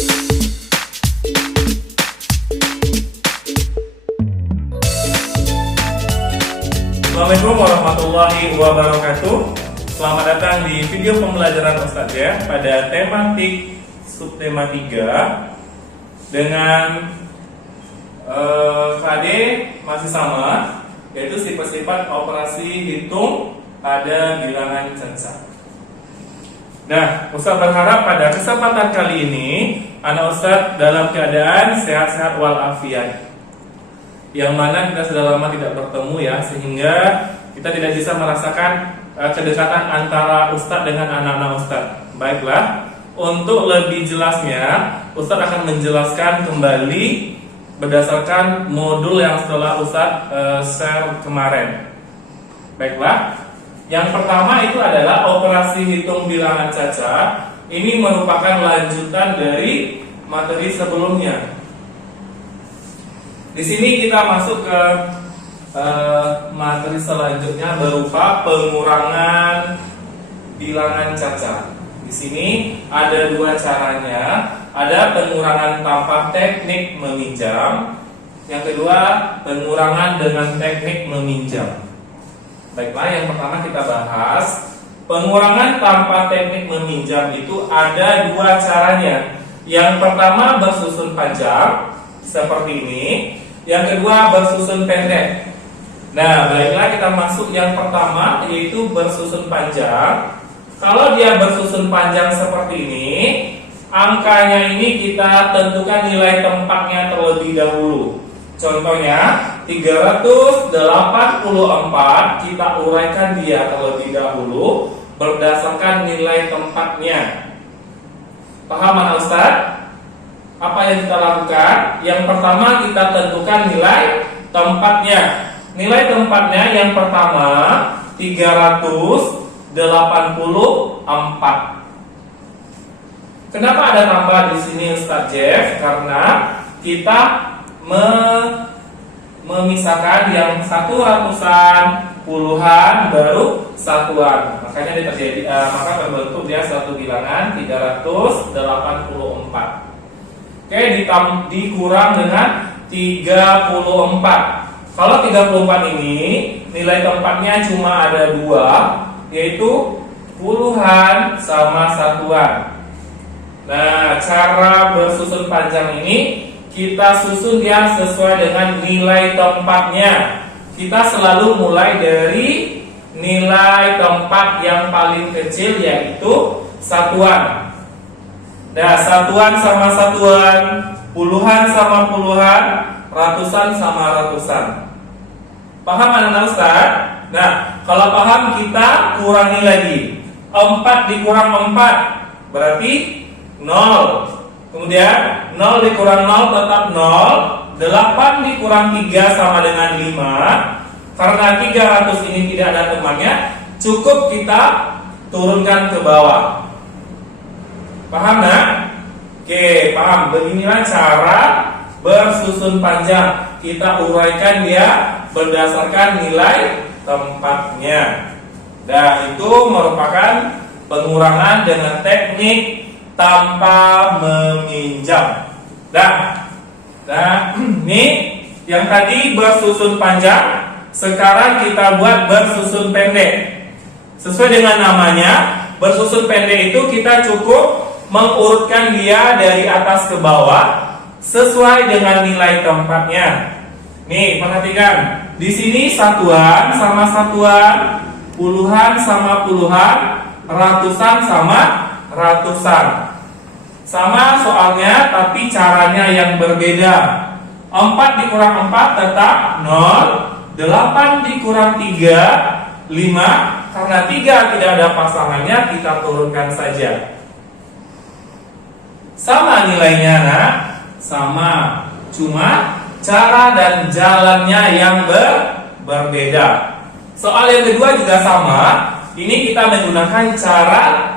Assalamualaikum warahmatullahi wabarakatuh. Selamat datang di video pembelajaran Ustadz ya pada tematik subtema 3 dengan KD masih sama, yaitu sifat-sifat operasi hitung pada bilangan cacat. Nah, Ustadz berharap pada kesempatan kali ini anak Ustadz dalam keadaan sehat-sehat walafiat, yang mana kita sudah lama tidak bertemu ya, sehingga kita tidak bisa merasakan kedekatan antara Ustadz dengan anak-anak Ustadz. Baiklah, untuk lebih jelasnya Ustadz akan menjelaskan kembali berdasarkan modul yang setelah Ustadz share kemarin. Baiklah, yang pertama itu adalah operasi hitung bilangan cacat. Ini merupakan lanjutan dari materi sebelumnya. Di sini kita masuk ke materi selanjutnya berupa pengurangan bilangan cacat. Di sini ada dua caranya. Ada pengurangan tanpa teknik meminjam. Yang kedua, pengurangan dengan teknik meminjam. Baiklah, yang pertama kita bahas pengurangan tanpa teknik meminjam itu ada dua caranya. Yang pertama bersusun panjang seperti ini. Yang kedua bersusun pendek. Nah, baiklah kita masuk yang pertama, yaitu bersusun panjang. Kalau dia bersusun panjang seperti ini, angkanya ini kita tentukan nilai tempatnya terlebih dahulu. Contohnya 384 kita uraikan dia terlebih dahulu berdasarkan nilai tempatnya. Paham anak Ustadz? Apa yang kita lakukan? Yang pertama kita tentukan nilai tempatnya. Nilai tempatnya yang pertama 384. Kenapa ada tambah di sini Ustadz Jeff? Karena kita memisahkan yang satu ratusan, puluhan, baru satuan. Makanya dia terjadi, maka terbentuk dia suatu bilangan 384. Oke, dikurang dengan 34. Kalau 34 ini nilai tempatnya cuma ada dua, yaitu puluhan sama satuan. Nah, cara bersusun panjang ini kita susun dia sesuai dengan nilai tempatnya. Kita selalu mulai dari nilai tempat yang paling kecil, yaitu satuan. Nah, satuan sama satuan, puluhan sama puluhan, ratusan sama ratusan. Paham anak-anak Ustaz? Nah, kalau paham kita kurangi lagi. 4 dikurang 4 berarti 0. Kemudian 0 dikurang 0 tetap 0. 8 dikurang 3 sama dengan 5. Karena 300 ini tidak ada temannya, cukup kita turunkan ke bawah. Paham nak? Oke, paham. Beginilah cara bersusun panjang. Kita uraikan dia berdasarkan nilai tempatnya. Dan itu merupakan pengurangan dengan teknik tanpa meminjam. Nah, ini yang tadi bersusun panjang, sekarang kita buat bersusun pendek. Sesuai dengan namanya, bersusun pendek itu kita cukup mengurutkan dia dari atas ke bawah sesuai dengan nilai tempatnya. Nih, perhatikan. Di sini satuan sama satuan, puluhan sama puluhan, ratusan sama ratusan. Sama soalnya, tapi caranya yang berbeda. 4 dikurang 4 tetap 0. 8 dikurang 3 5. Karena 3 tidak ada pasangannya, kita turunkan saja. Sama nilainya nak, sama, cuma cara dan jalannya yang berbeda. Soal yang kedua juga sama. Ini kita menggunakan cara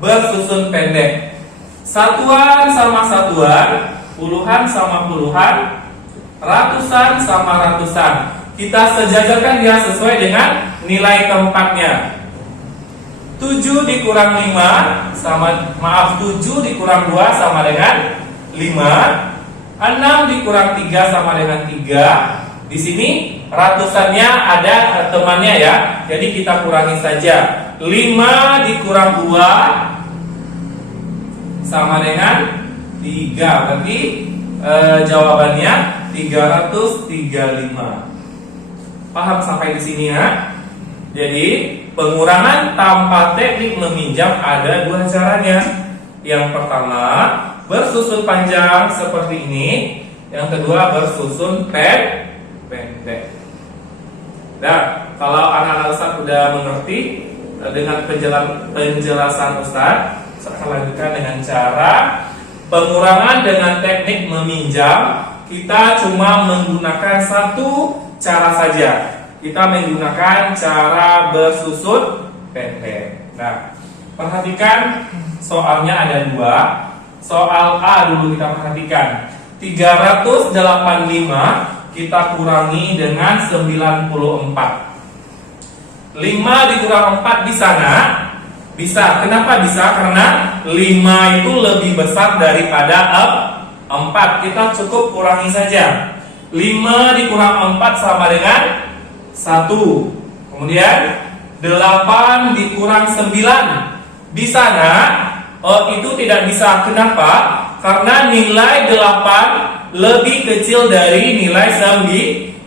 bersusun pendek. Satuan sama satuan, puluhan sama puluhan, ratusan sama ratusan. Kita sejajarkan dia sesuai dengan nilai tempatnya. 7 dikurang 5 sama, 7 dikurang 2 sama dengan 6 dikurang 3 sama dengan 3. Di sini ratusannya ada temannya ya. Jadi kita kurangi saja. 5 dikurang 2 sama dengan 3. Berarti jawabannya 335. Paham sampai di sini ya? Jadi pengurangan tanpa teknik meminjam ada dua caranya. Yang pertama bersusun panjang seperti ini. Yang kedua bersusun pendek. Nah, kalau anak-anak Ustadz sudah mengerti dengan penjelasan Ustadz, saya akan lanjutkan dengan cara pengurangan dengan teknik meminjam. Kita cuma menggunakan satu cara saja. Kita menggunakan cara bersusun pendek. Nah, perhatikan soalnya ada dua. Soal A dulu kita perhatikan. 385 kita kurangi dengan 94. 5 dikurang 4 di sana bisa. Kenapa bisa? Karena 5 itu lebih besar daripada 4. Kita cukup kurangi saja. 5 dikurang 4 sama dengan 1. Kemudian 8 dikurang 9. Di sana itu tidak bisa. Kenapa? Karena nilai 8 lebih kecil dari nilai 9.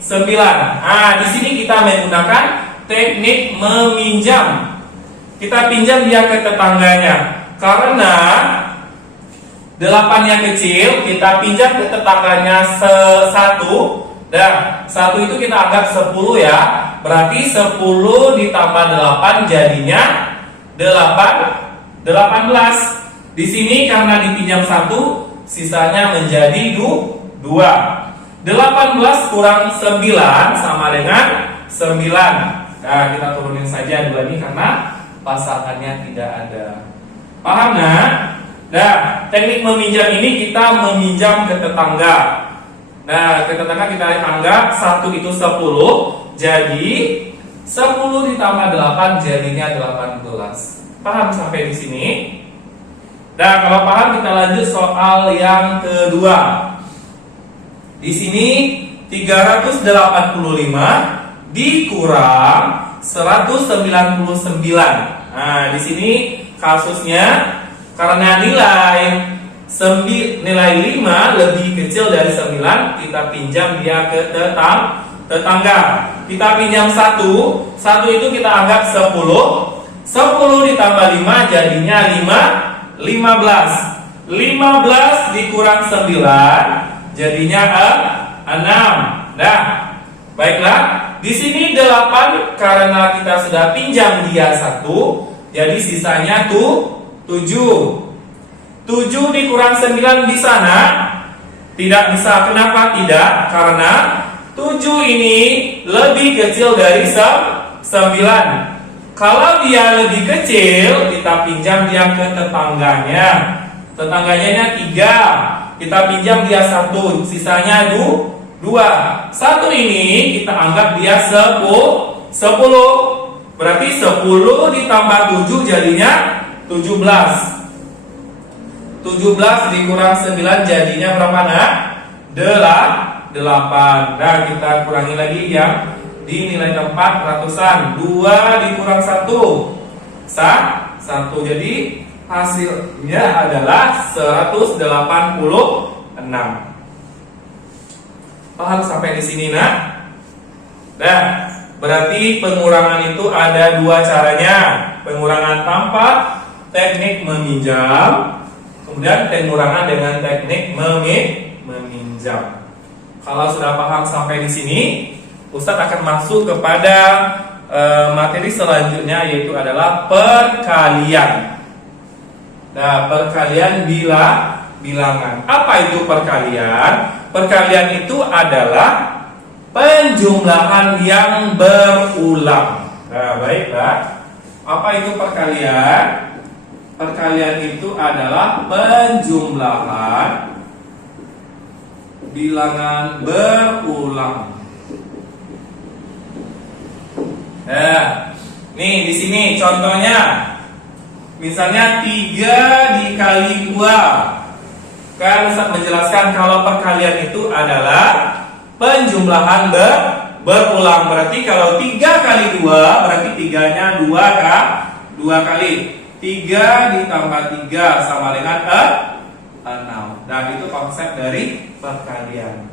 Nah, di sini kita menggunakan teknik meminjam. Kita pinjam dia ke tetangganya. Karena 8-nya kecil, kita pinjam ke tetangganya 1. Dan 1 itu kita anggap 10 ya. Berarti 10 ditambah 8 jadinya 18. Di sini karena dipinjam 1, sisanya menjadi 2. 18 kurang 9 sama dengan 9. Nah, kita turunin saja 2 ini karena pasangannya tidak ada. Paham nggak? Nah, teknik meminjam ini kita meminjam ke tetangga. Nah, ke tetangga kita anggap 1 itu 10. Jadi 10 ditambah 8 jadinya 18. Paham sampai di sini? Nah, kalau paham kita lanjut soal yang kedua. Di sini 385 dikurang 199. Nah, di sini kasusnya karena nilai 5 lebih kecil dari 9, kita pinjam dia ke tetangga. Kita pinjam 1 itu kita anggap 10. 10 ditambah 5 jadinya 15. 15 dikurang 9 jadinya 6. Nah, baiklah. Di sini 8 karena kita sudah pinjam dia 1, jadi sisanya 7. 7 dikurang 9 di sana tidak bisa. Kenapa tidak? Karena 7 ini lebih kecil dari 9. Kalau dia lebih kecil, kita pinjam dia ke tetangganya. Tetangganya 3. Kita pinjam dia 1, sisanya 2. 1 ini kita anggap dia 10. Berarti 10 ditambah 7 jadinya 17. 17 dikurang 9 jadinya berapa nak? 8. Nah, kita kurangi lagi yang di nilai tempat ratusan. 2 dikurang 1 1. Jadi hasilnya adalah 186. Paham sampai di sini nak? Nah, berarti pengurangan itu ada dua caranya. Pengurangan tanpa teknik meminjam, kemudian pengurangan dengan teknik meminjam. Kalau sudah paham sampai di sini, Ustadz akan masuk kepada materi selanjutnya, yaitu adalah perkalian. Nah, perkalian bilangan. Apa itu perkalian? Perkalian itu adalah penjumlahan yang berulang. Nah, baiklah. Apa itu perkalian? Perkalian itu adalah penjumlahan bilangan berulang. Nah, nih di sini contohnya. Misalnya 3 dikali 2 Kan Ustaz menjelaskan kalau perkalian itu adalah penjumlahan berulang. Berarti kalau 3 kali 2 berarti 3-nya 2 kali. 3 ditambah 3 sama dengan 6. Dan itu konsep dari perkalian.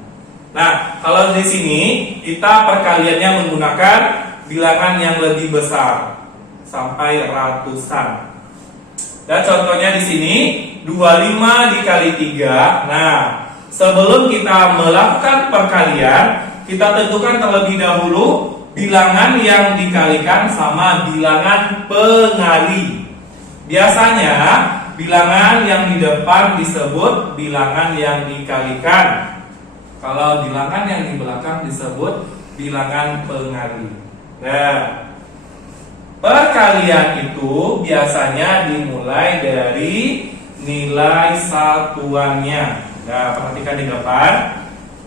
Nah, kalau di sini kita perkaliannya menggunakan bilangan yang lebih besar sampai ratusan. Dan contohnya di sini 25 dikali 3. Nah, sebelum kita melakukan perkalian, kita tentukan terlebih dahulu bilangan yang dikalikan sama bilangan pengali. Biasanya bilangan yang di depan disebut bilangan yang dikalikan. Kalau bilangan yang di belakang disebut bilangan pengali. Nah, perkalian itu biasanya dimulai dari nilai satuannya. Nah, perhatikan di depan.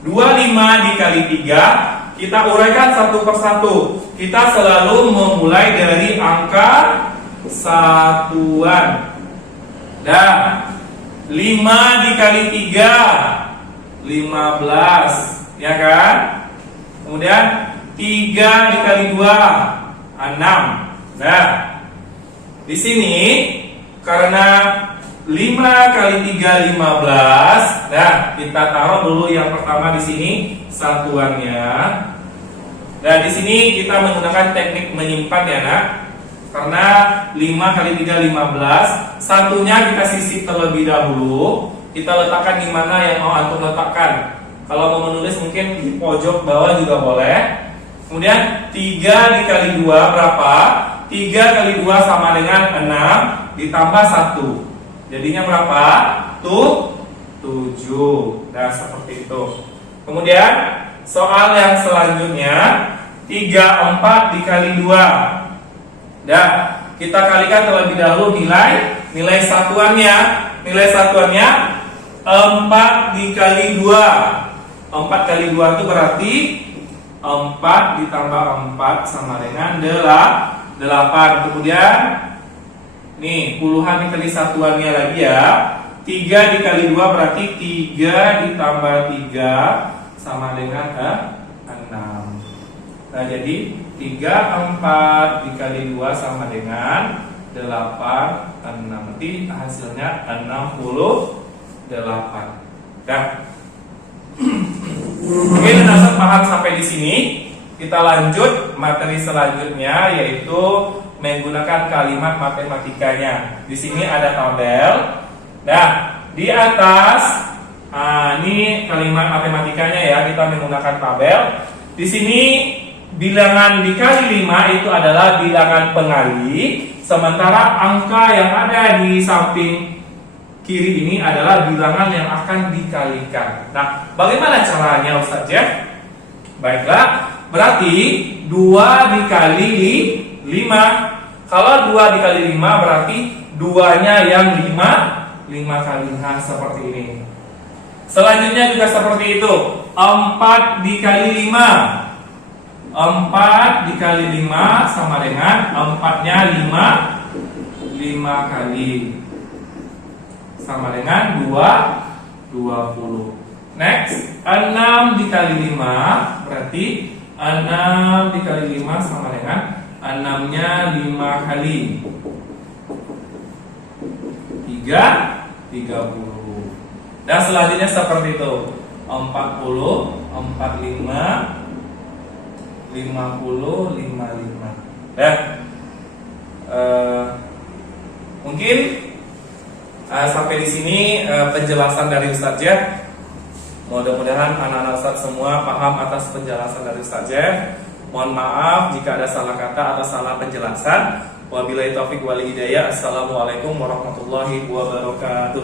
25 dikali 3, kita uraikan satu persatu. Kita selalu memulai dari angka satuan. Dan 5 dikali 3 15, ya kan? Kemudian 3 dikali 2 6. Nah, di sini karena 5 kali 3 15. Nah, kita taruh dulu yang pertama di sini satuannya. Dan di sini kita menggunakan teknik menyimpan ya, Nak. Karena 5 kali 3 15, satunya kita sisip terlebih dahulu. Kita letakkan di mana yang mau antum letakkan. Kalau mau menulis mungkin di pojok bawah juga boleh. Kemudian 3 dikali 2 berapa? 3 kali 2 sama dengan 6 ditambah 1. Jadinya berapa? 7. Nah, seperti itu. Kemudian soal yang selanjutnya 34 dikali 2. Nah, kita kalikan terlebih dahulu nilai satuannya. Nilai satuannya 4 dikali 2. 4 kali 2 itu berarti 4 ditambah 4 sama dengan 8. Kemudian nih, puluhan dikali satuannya lagi ya. 3 dikali 2 berarti 3 ditambah 3 sama dengan 6. Nah, jadi 34 dikali 2 sama dengan 8, 6. Nanti hasilnya 68. Nah, mungkin Anda paham sampai di sini. Kita lanjut materi selanjutnya, yaitu menggunakan kalimat matematikanya. Di sini ada tabel. Nah, di atas ini kalimat matematikanya ya, kita menggunakan tabel. Di sini bilangan dikali 5 itu adalah bilangan pengali, sementara angka yang ada di samping kiri ini adalah bilangan yang akan dikalikan. Nah, bagaimana caranya Ustaz ya? Baiklah, berarti 2 dikali 5. Kalau 2 dikali 5 berarti 2-nya yang 5 kali. Nah, seperti ini. Selanjutnya juga seperti itu. 4 dikali 5. 4 dikali 5 sama dengan 4-nya 5 kali. Sama dengan 20. Next, 6 dikali 5 berarti 6 dikali 5 sama dengan 6-nya 5 kali. 30. Dan selanjutnya seperti itu. 40, 45, 50, 55. Mungkin sampai di sini penjelasan dari Ustaz ya. Mudah-mudahan anak-anak Ustaz semua paham atas penjelasan dari Ustaz ya. Mohon maaf jika ada salah kata atau salah penjelasan. Wabillahi taufik wal hidayah. Assalamualaikum warahmatullahi wabarakatuh.